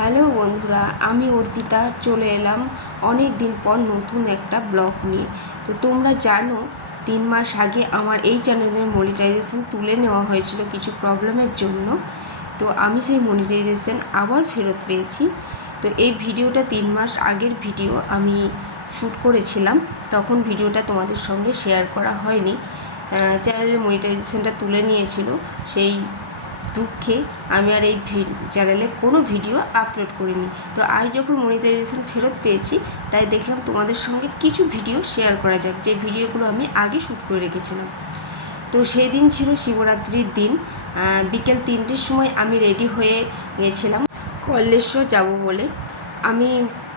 Hello বন্ধুরা, আমি অর্পিতা চলে এলাম অনেক দিন পর নতুন একটা ব্লগ নিয়ে। তো তোমরা জানো 3 মাস আগে আমার এই চ্যানেলের মনিটাইজেশন তুলে নেওয়া হয়েছিল কিছু প্রবলেমের জন্য। তো আমি সেই মনিটাইজেশন আবার ফেরত পেয়েছি। তো এই ভিডিওটা 3 মাস আগের ভিডিও আমি শ্যুট করেছিলাম, তখন ভিডিওটা তোমাদের সঙ্গে শেয়ার করা হয়নি। চ্যানেলের মনিটাইজেশনটা তুলে নিয়েছিল, সেই দুঃখে আমি আর এই চ্যানেলে কোনো ভিডিও আপলোড করিনি। তো আজ যখন মনিটাইজেশন ফেরত পেয়েছি, তাই দেখলাম তোমাদের সঙ্গে কিছু ভিডিও শেয়ার করা যাক, যে ভিডিওগুলো আমি আগে শ্যুট করে রেখেছিলাম। তো সেই দিন ছিল শিবরাত্রির দিন। বিকেল 3টের সময় আমি রেডি হয়ে গেছিলাম কল্লেশ্বর যাব বলে। আমি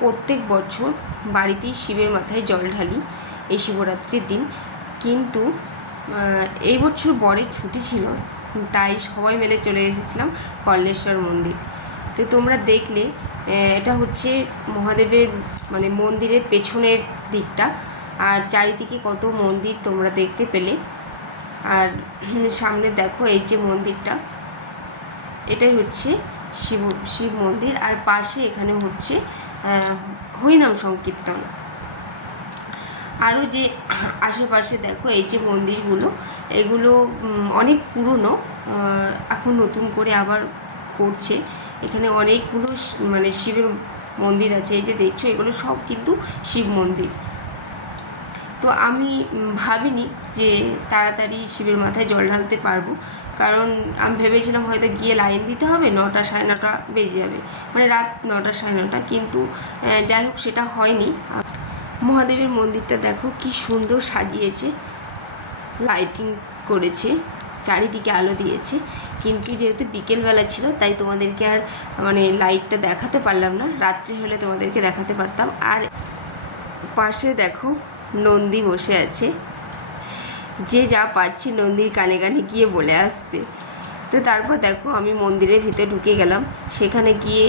প্রত্যেক বছর বাড়িতেই শিবের মাথায় জল ঢালি এই শিবরাত্রির দিন, কিন্তু এই বছর বরের ছুটি ছিল, তাই সবাই মিলে চলে এসেছিলাম কল্লেশ্বর মন্দির। তো তোমরা দেখলে এটা হচ্ছে মহাদেবের মন্দিরের পেছনের দিকটা, আর চারিদিকে কত মন্দির তোমরা দেখতে পেলে। আর সামনে দেখো এই যে মন্দিরটা, এটাই হচ্ছে শিব মন্দির, আর পাশে এখানে হচ্ছে হরিনাম সংকীর্তন। আরও যে আশেপাশে দেখো এই যে মন্দিরগুলো, এগুলো অনেক পুরনো, এখন নতুন করে আবার করছে। এখানে অনেকগুলো শিবের মন্দির আছে, এই যে দেখছো এগুলো সব কিন্তু শিব মন্দির। তো আমি ভাবিনি যে তাড়াতাড়ি শিবের মাথায় জল ঢালতে পারবো, কারণ আমি ভেবেছিলাম হয়তো গিয়ে লাইন দিতে হবে, 9টা 9:30 বেজে যাবে, রাত 9টা 9:30, কিন্তু যাই হোক সেটা হয়নি। মহাদেবের মন্দিরটা দেখো কি সুন্দর সাজিয়েছে, লাইটিং করেছে, চারিদিকে আলো দিয়েছে, কিন্তু যেহেতু বিকেলবেলা ছিল তাই তোমাদেরকে আর লাইটটা দেখাতে পারলাম না, রাত্রি হলে তোমাদেরকে দেখাতে পারতাম। আর পাশে দেখো নন্দী বসে আছে, যে যা পাচ্ছি নন্দীর কানে কানে গিয়ে বলে আসছে। তো তারপর দেখো আমি মন্দিরের ভিতরে ঢুকে গেলাম, সেখানে গিয়ে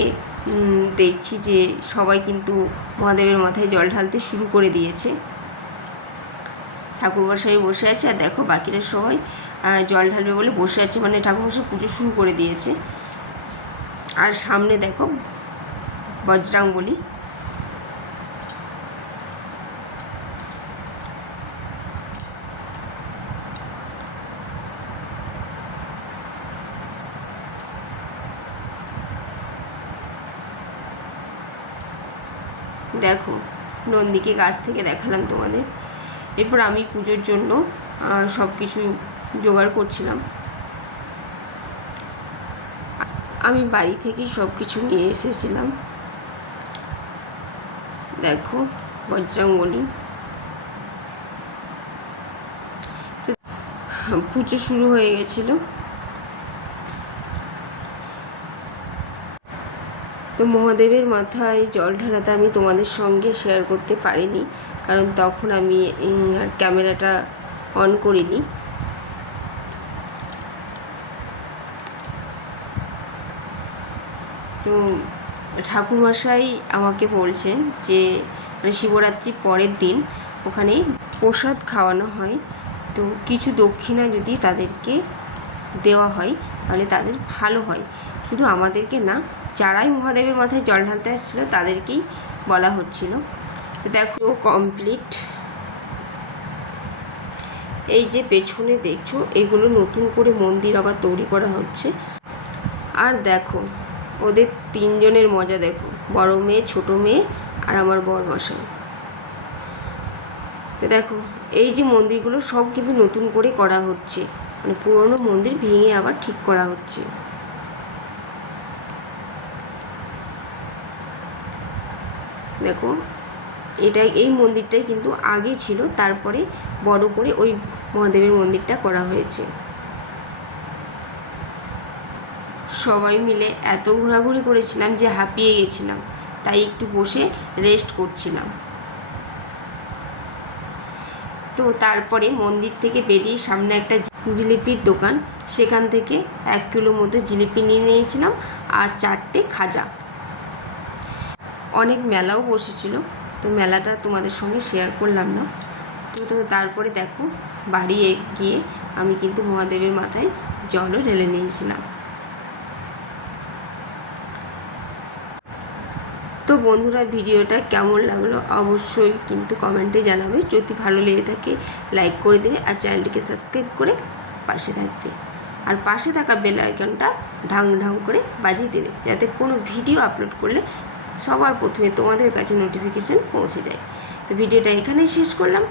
দেখছি যে সবাই কিন্তু মহাদেবের মাথায় জল ঢালতে শুরু করে দিয়েছে। ঠাকুরমশাই বসে আছে, আর দেখো বাকিরা সবাই জল ঢালবে বলে বসে আছে, ঠাকুরমশাই পুজো শুরু করে দিয়েছে। আর সামনে দেখো বজরংবলী। দেখো নন্দীকে কাছ থেকে দেখালাম তোমাদের। এরপর আমি পুজোর জন্য সব কিছু জোগাড় করছিলাম। আমি বাড়ি থেকে সব কিছু নিয়ে এসেছিলাম। দেখো বজরংবলী। পুজো শুরু হয়ে গেছিলো। তো মহাদেবের মাথায় জল ঢালাতে আমি তোমাদের সঙ্গে শেয়ার করতে পারিনি, কারণ তখন আমি আর ক্যামেরাটা অন করিনি। তো ঠাকুরমশাই আমাকে বলছেন যে শিবরাত্রির পরের দিন ওখানে প্রসাদ খাওয়ানো হয়, তো কিছু দক্ষিণা যদি তাদেরকে দেওয়া হয় তাহলে তাদের ভালো হয়। শুধু আমাদেরকে না, যারাই মহাদেবের মাথায় জল ঢালতে আসছিলো তাদেরকেই বলা হচ্ছিল। তো দেখো কমপ্লিট। এই যে পেছনে দেখছো এগুলো নতুন করে মন্দির আবার তৈরি করা হচ্ছে। আর দেখো ওদের 3জনের মজা দেখো, বড় মেয়ে, ছোট মেয়ে আর আমার বরমশাই। তো দেখো এই যে মন্দিরগুলো সব কিন্তু নতুন করে করা হচ্ছে, পুরনো মন্দির ভেঙে আবার ঠিক করা হচ্ছে। দেখো এই মন্দিরটাই কিন্তু আগে ছিল, তারপরে বড় করে ওই মহাদেবের মন্দিরটা করা হয়েছে। সবাই মিলে এত ঘোরাঘুরি করেছিলাম যে হাঁপিয়ে গেছিলাম, তাই একটু বসে রেস্ট করছিলাম। তো তারপরে মন্দির থেকে বেরিয়ে সামনে একটা জিলিপির দোকান, সেখান থেকে 1 কিলো মতো জিলিপি নিয়ে নিয়েছিলাম, আর 4টে খাজা। অনেক মেলাও বসেছিল, তো মেলাটা তোমাদের সঙ্গে শেয়ার করলাম না। তো তারপরে দেখো বাড়ি গিয়ে আমি কিন্তু মহাদেবের মাথায় জলও ঢেলে নিয়েছিলাম। তো বন্ধুরা, ভিডিওটা কেমন লাগলো অবশ্যই কিন্তু কমেন্টে জানাবে। যদি ভালো লেগে থাকে লাইক করে দেবে আর চ্যানেলটিকে সাবস্ক্রাইব করে পাশে থাকবে। আর পাশে থাকা বেল আইকনটা ঢাং ঢাং করে বাজিয়ে দেবে, যাতে কোনো ভিডিও আপলোড করলে সবার প্রথমে তোমাদের কাছে নোটিফিকেশান পৌঁছে যায়। তো ভিডিওটা এখানেই শেষ করলাম।